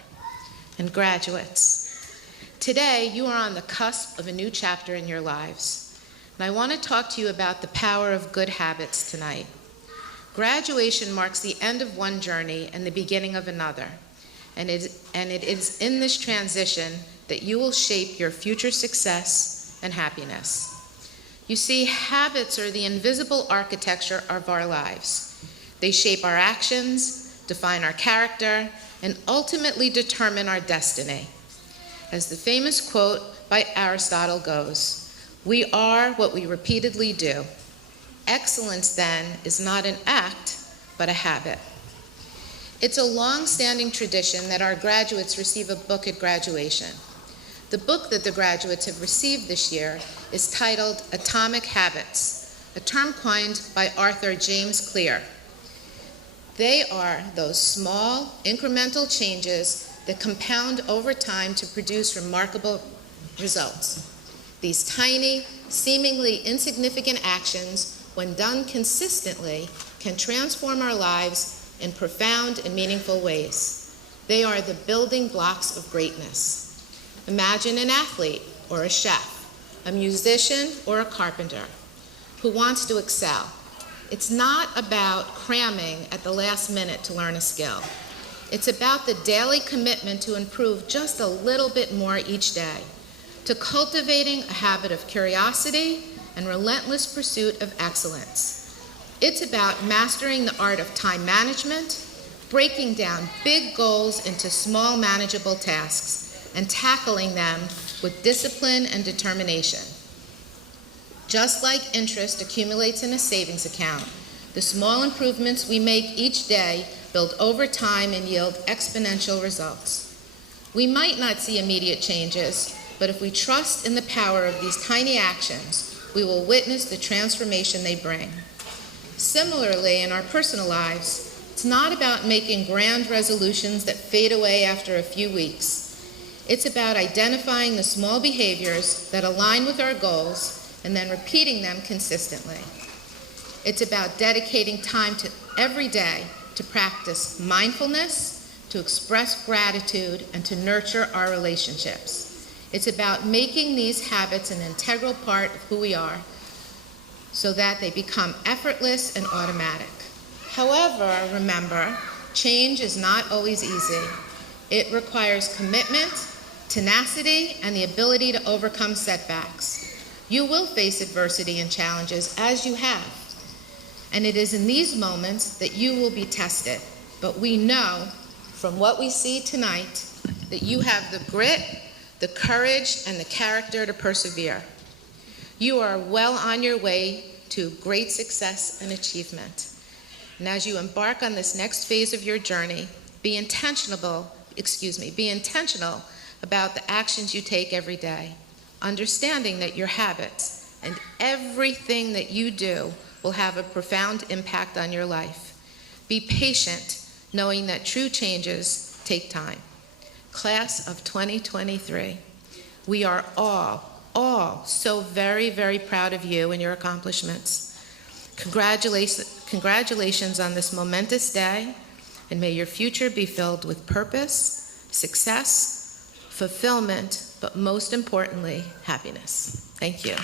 And graduates, today you are on the cusp of a new chapter in your lives. And I want to talk to you about the power of good habits tonight. Graduation marks the end of one journey and the beginning of another. And it is in this transition that you will shape your future success and happiness. You see, habits are the invisible architecture of our lives. They shape our actions, define our character, and ultimately determine our destiny. As the famous quote by Aristotle goes, "We are what we repeatedly do." Excellence, then, is not an act, but a habit. It's a long-standing tradition that our graduates receive a book at graduation. The book that the graduates have received this year is titled Atomic Habits, a term coined by Arthur James Clear. They are those small, incremental changes that compound over time to produce remarkable results. These tiny, seemingly insignificant actions, when done consistently, can transform our lives in profound and meaningful ways. They are the building blocks of greatness. Imagine an athlete or a chef, a musician or a carpenter who wants to excel. It's not about cramming at the last minute to learn a skill. It's about the daily commitment to improve just a little bit more each day, to cultivating a habit of curiosity and relentless pursuit of excellence. It's about mastering the art of time management, breaking down big goals into small, manageable tasks, and tackling them with discipline and determination. Just like interest accumulates in a savings account, the small improvements we make each day build over time and yield exponential results. We might not see immediate changes, but if we trust in the power of these tiny actions, we will witness the transformation they bring. Similarly, in our personal lives, it's not about making grand resolutions that fade away after a few weeks. It's about identifying the small behaviors that align with our goals and then repeating them consistently. It's about dedicating time to every day to practice mindfulness, to express gratitude, and to nurture our relationships. It's about making these habits an integral part of who we are so that they become effortless and automatic. However, remember, change is not always easy. It requires commitment, tenacity, and the ability to overcome setbacks. You will face adversity and challenges as you have. And it is in these moments that you will be tested. But we know from what we see tonight that you have the grit, the courage, and the character to persevere. You are well on your way to great success and achievement. And as you embark on this next phase of your journey, be intentional about the actions you take every day, understanding that your habits and everything that you do will have a profound impact on your life. Be patient, knowing that true changes take time. Class of 2023, we are all so very, very proud of you and your accomplishments. Congratulations on this momentous day, and may your future be filled with purpose, success, fulfillment, but most importantly, happiness. Thank you.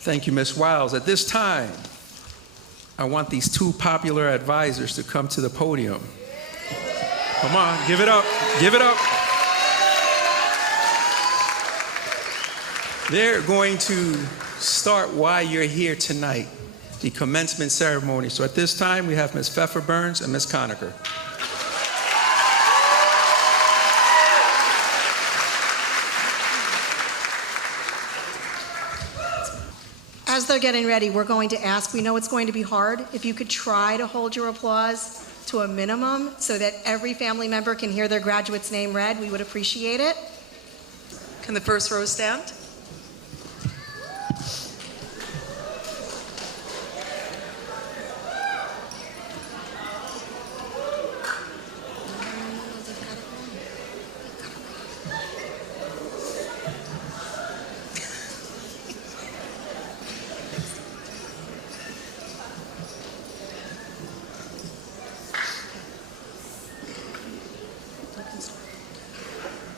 Thank you, Ms. Wiles. At this time, I want these two popular advisors to come to the podium. Come on, give it up, give it up. They're going to start why you're here tonight, the commencement ceremony. So at this time, we have Ms. Pfeffer Burns and Ms. Conacher. As they're getting ready, we're going to ask, we know it's going to be hard, if you could try to hold your applause to a minimum so that every family member can hear their graduate's name read, we would appreciate it. Can the first row stand?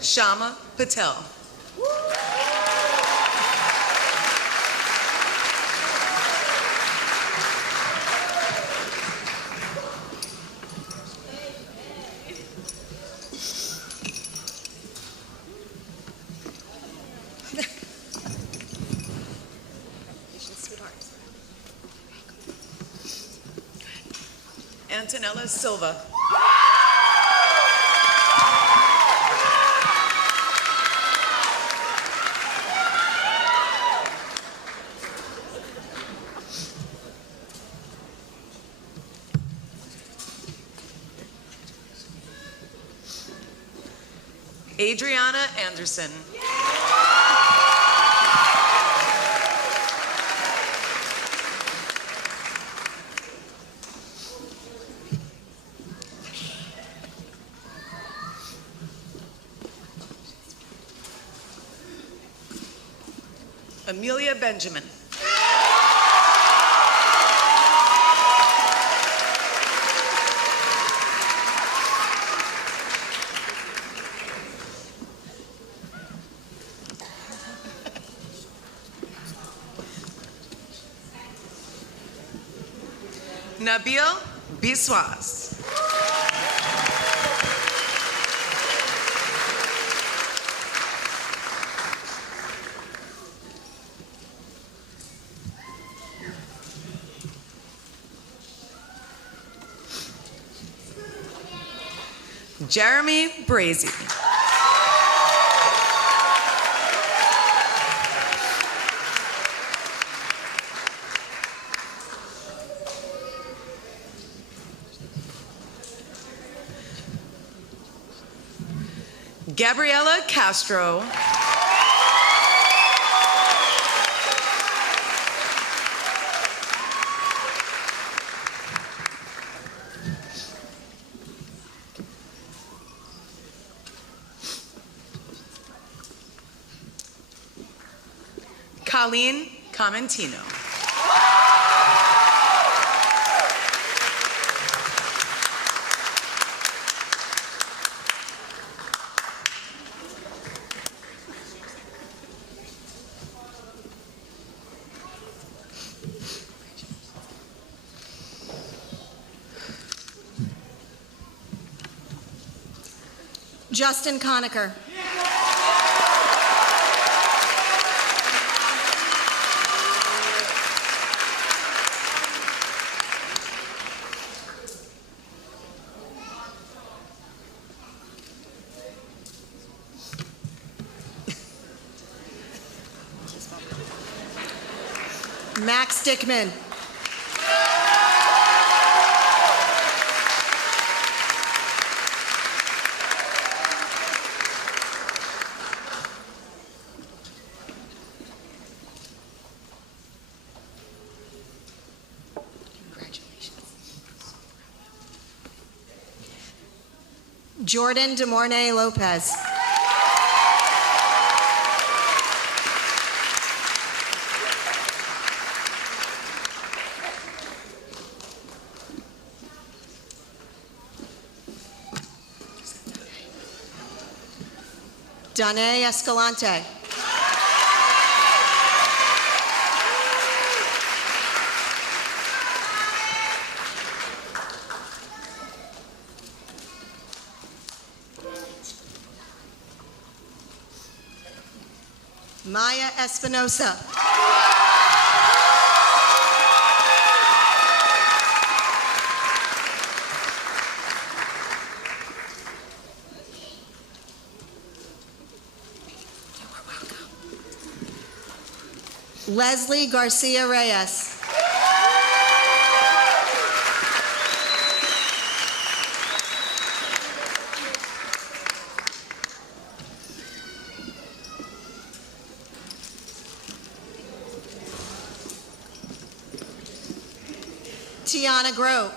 Shama Patel. Antonella Silva. Adriana Anderson. Amelia Benjamin. Nabil Biswas. Jeremy Brazy. Gabriela Castro. Colleen Commentino. Justin Conacher. Max Dickman. Jordan DeMornay Lopez. Danae Escalante. Maya Espinosa. Leslie Garcia Reyes. Tiana Grote.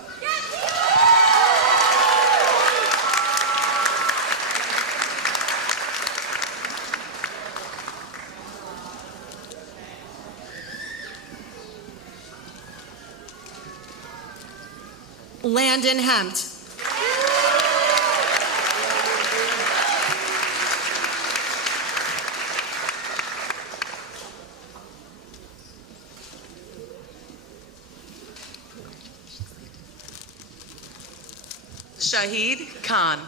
Landon Hempt. Shahid Khan.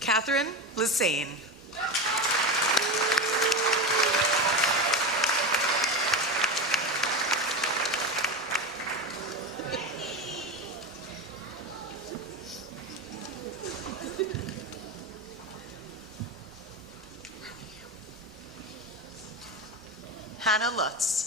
Catherine Lisane. Hannah Lutz.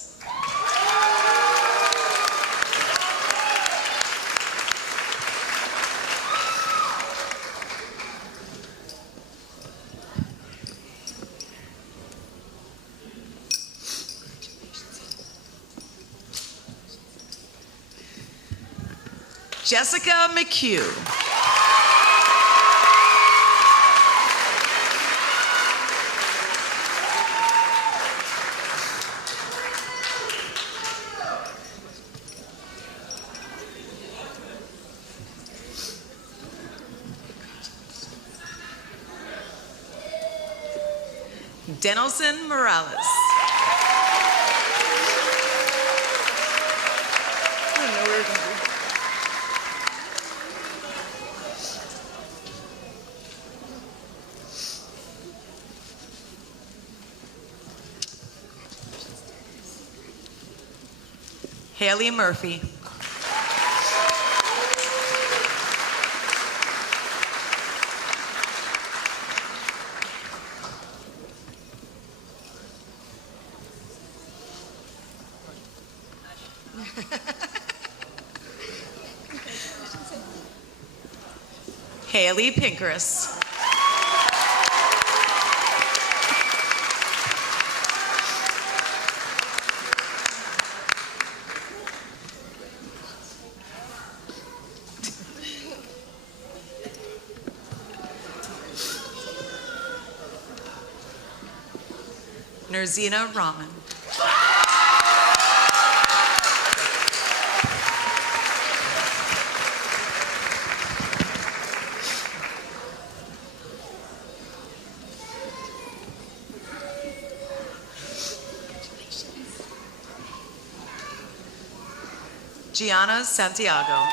Jessica McHugh. Denelson Morales. Haley Murphy. Haley Pinkerus. Nurzina Rahman. Gianna Santiago.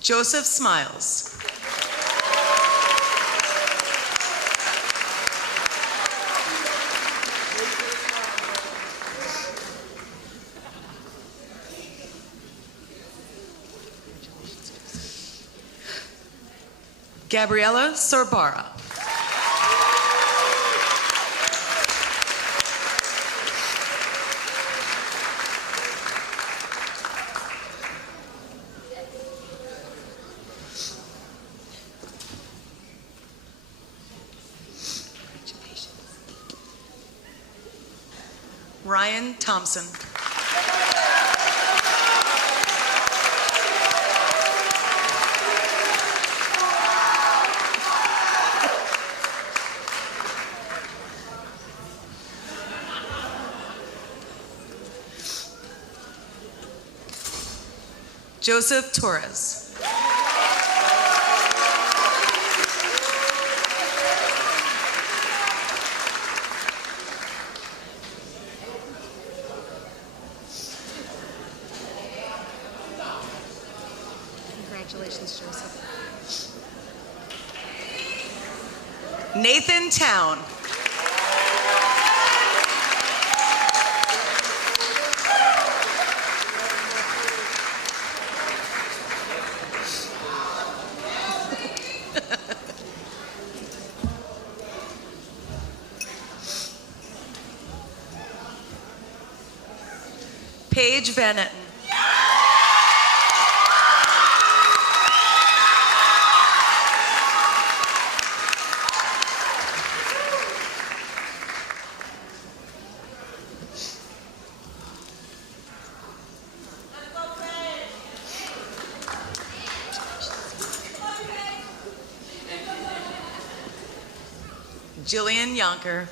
Joseph Smiles. Gabriela Sorbara. Ryan Thompson. Joseph Torres. Congratulations, Joseph. Nathan Town. Paige Van Etten. Jillian Yonker.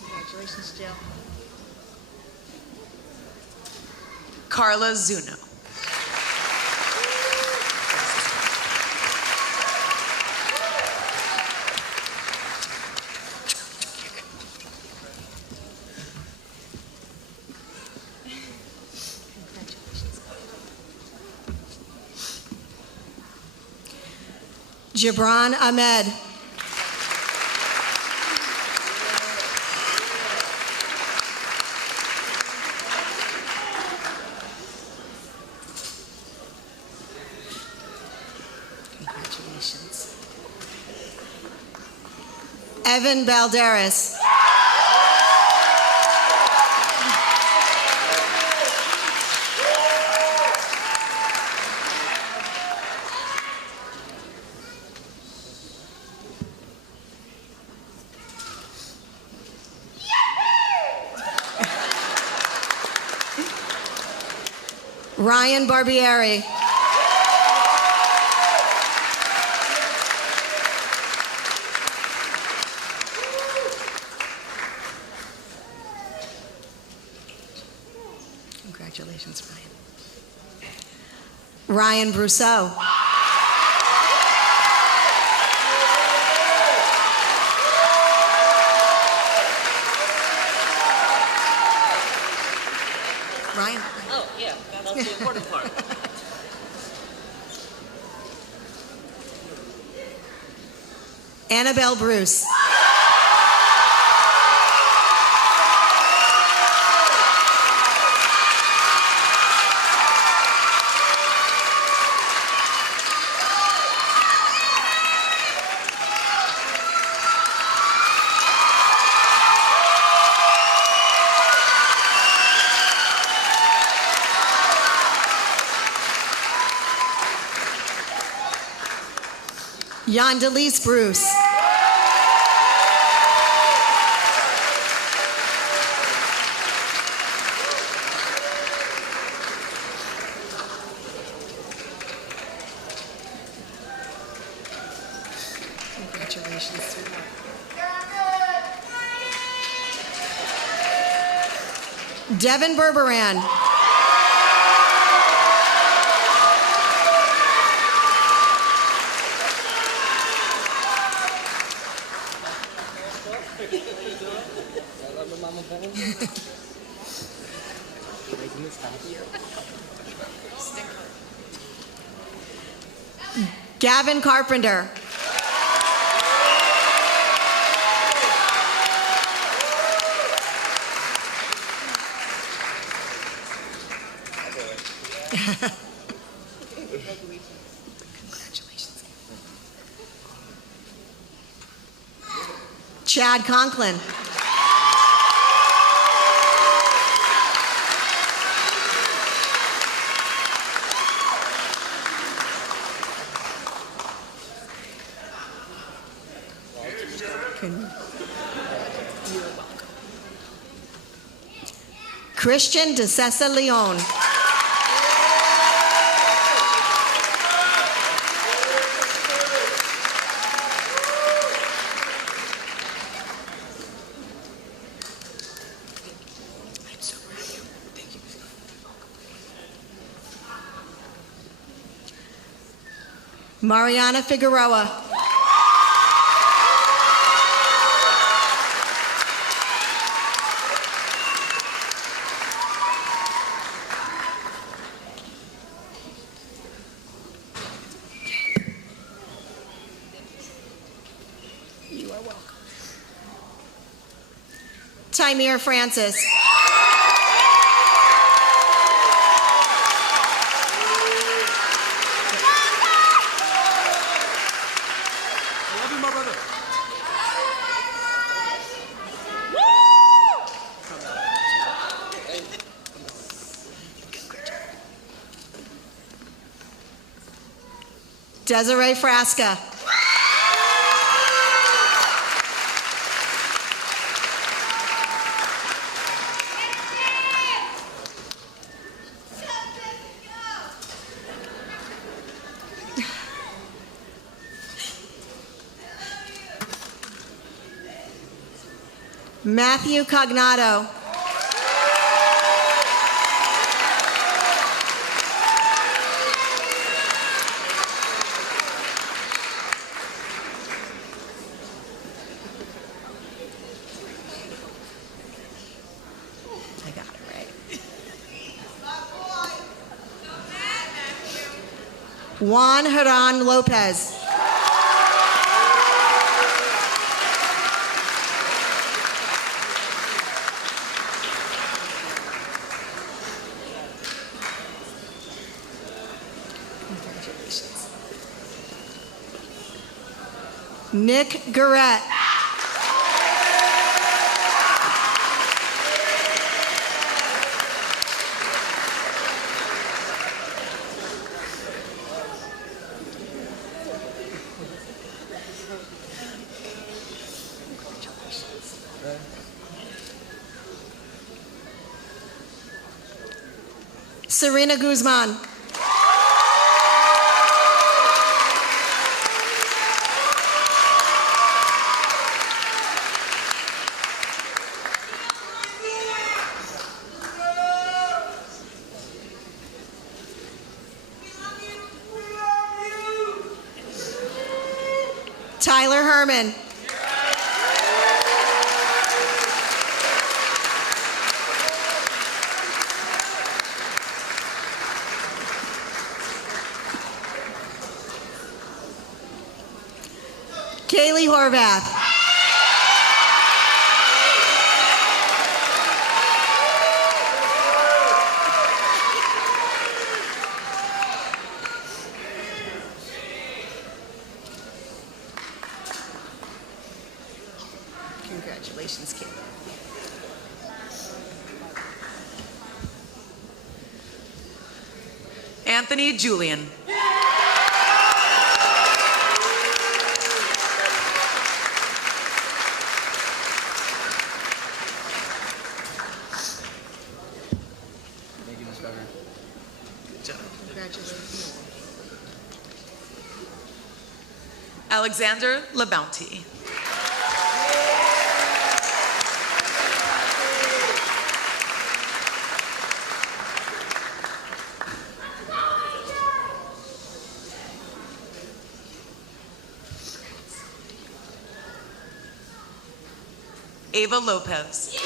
Congratulations, Jill. Carla Zuno. Gibran Ahmed. Congratulations. Evan Balderas. Ryan Barbieri. Congratulations, Ryan. Ryan Brousseau. Ryan. Oh, yeah, that's the important part. Annabelle Bruce. Yondelise Bruce. Congratulations, sweetheart. Devin Berberan. Gavin Carpenter. Congratulations. Chad Conklin. Christian de Cessa Leon. Mariana Figueroa. You are welcome. Tymir Francis. Desiree Frasca. Matthew Cognato. I got it right. Juan Herran Lopez. Congratulations. Nick Garrett. Serena Guzman. Tyler Herman. Kaylee Horvath. Congratulations, Kaylee. Anthony Julian. Alexander LaBounty. Ava Lopez.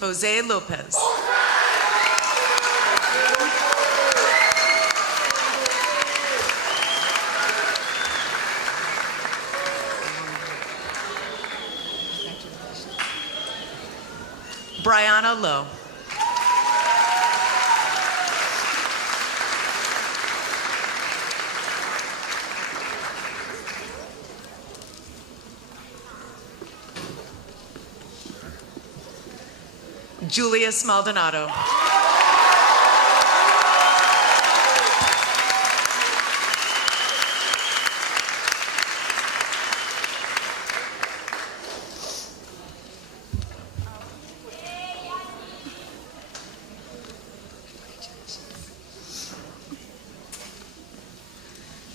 Jose Lopez. Brianna Lowe. Julius Maldonado.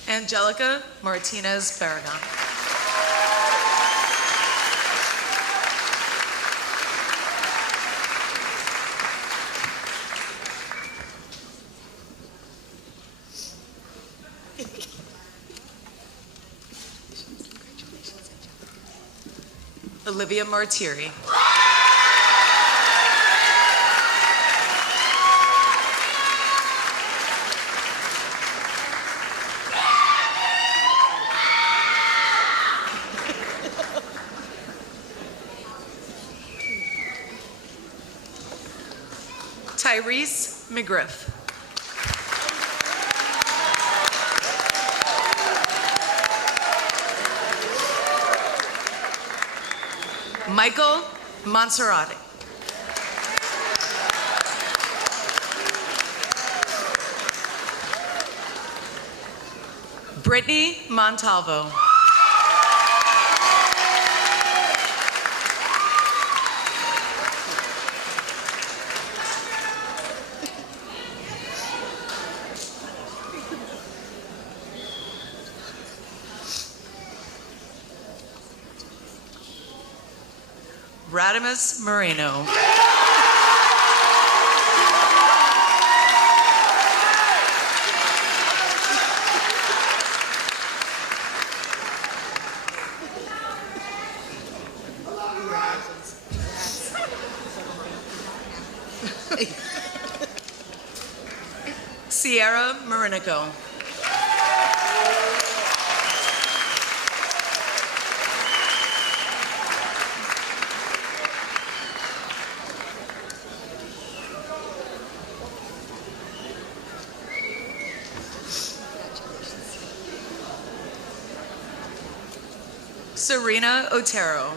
Angelica Martinez Barragan. Olivia Martiri. Tyrese McGriff. Michael Monserrati. Brittany Montalvo. Radimus Moreno. Sierra Marinico. Serena Otero.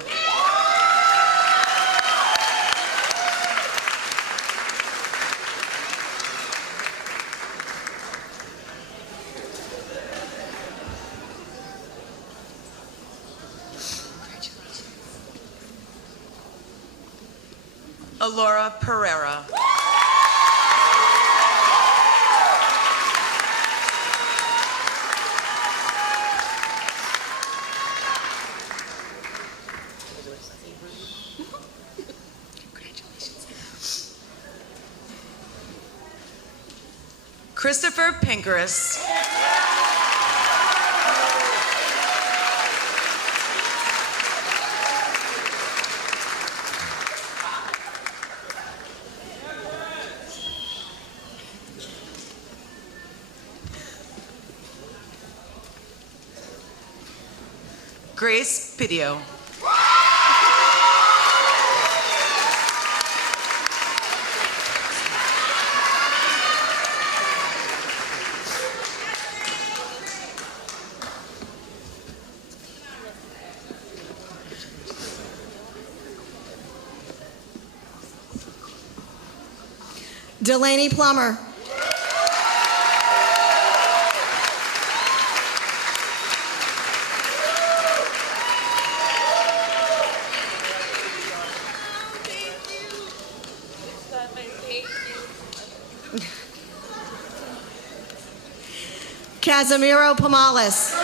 Alora Pereira. Christopher Pinkeris. Grace Pidio. Delaney Plummer. Casimiro Pomales.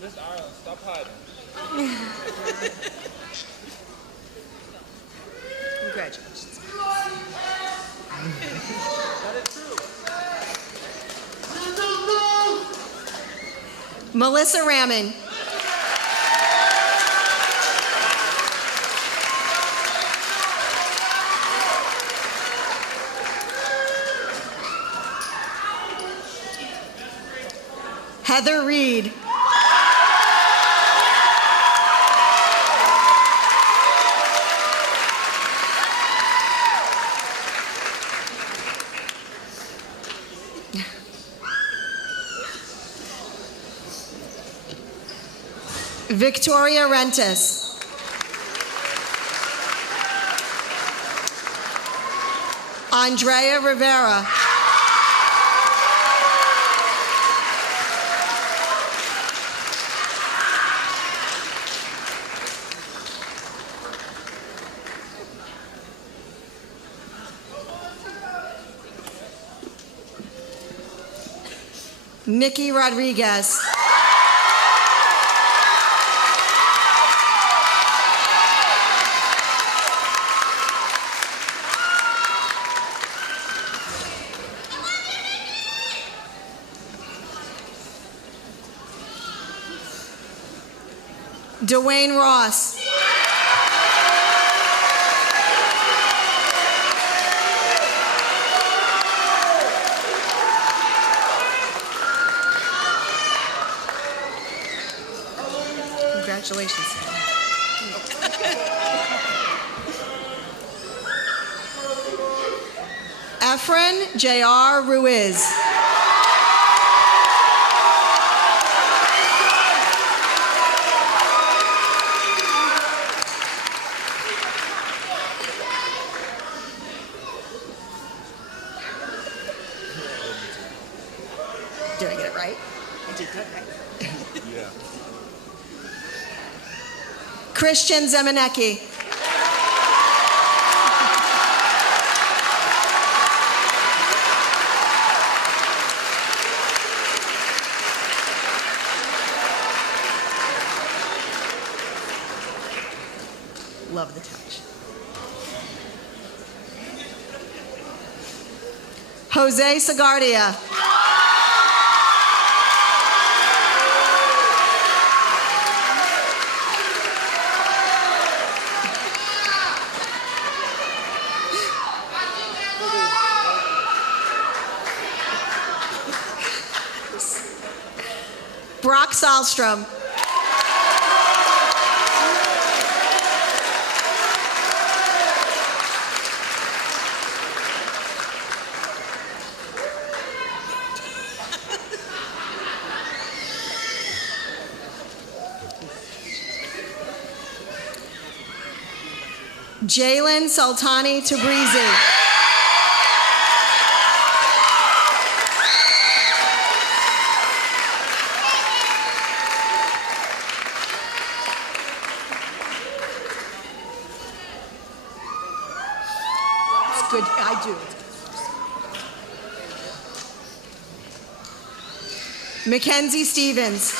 Miss Ireland, stop hiding. Congratulations. Melissa Raman. Heather Reed. Victoria Rentis. Andrea Rivera. Nikki Rodriguez. Dwayne Ross. Congratulations. Efren J.R. Ruiz. Did I get it right? I did good, right? Yeah. Christian Zemanecki. Love the touch. Jose Sagardia. Brock Sahlstrom. Jalen Sultani Tabrizi. Good, I do. Mackenzie Stevens.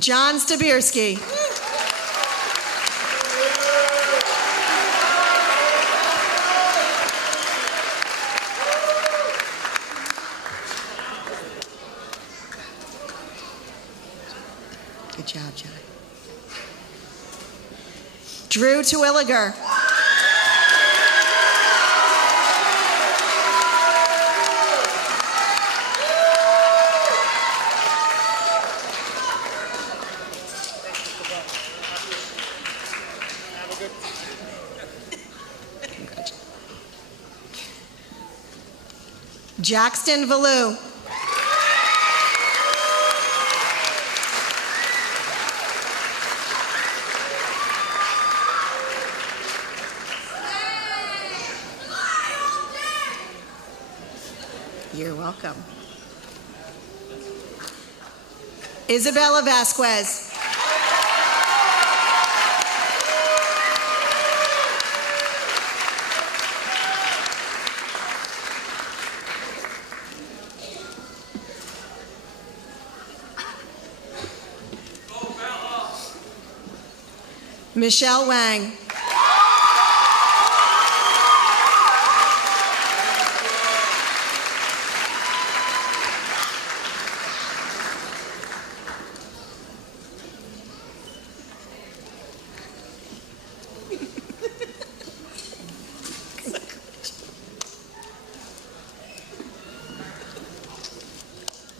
John Stabierski. Good job, John. Drew Terwilliger. Jackson Valou. You're welcome. Isabella Vasquez. Michelle Wang.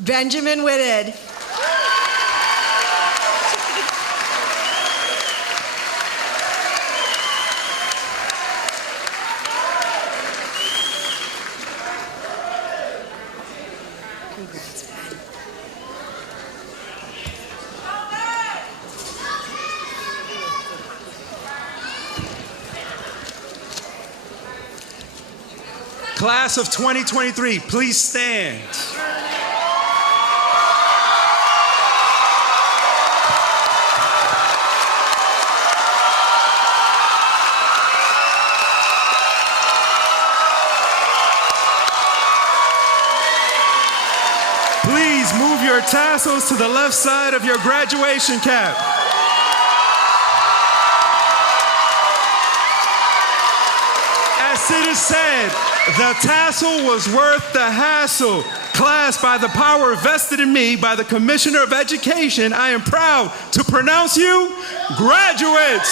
Benjamin Whitted. Class of 2023, please stand. Please move your tassels to the left side of your graduation cap. As it is said, the tassel was worth the hassle. Class, by the power vested in me by the Commissioner of Education, I am proud to pronounce you graduates.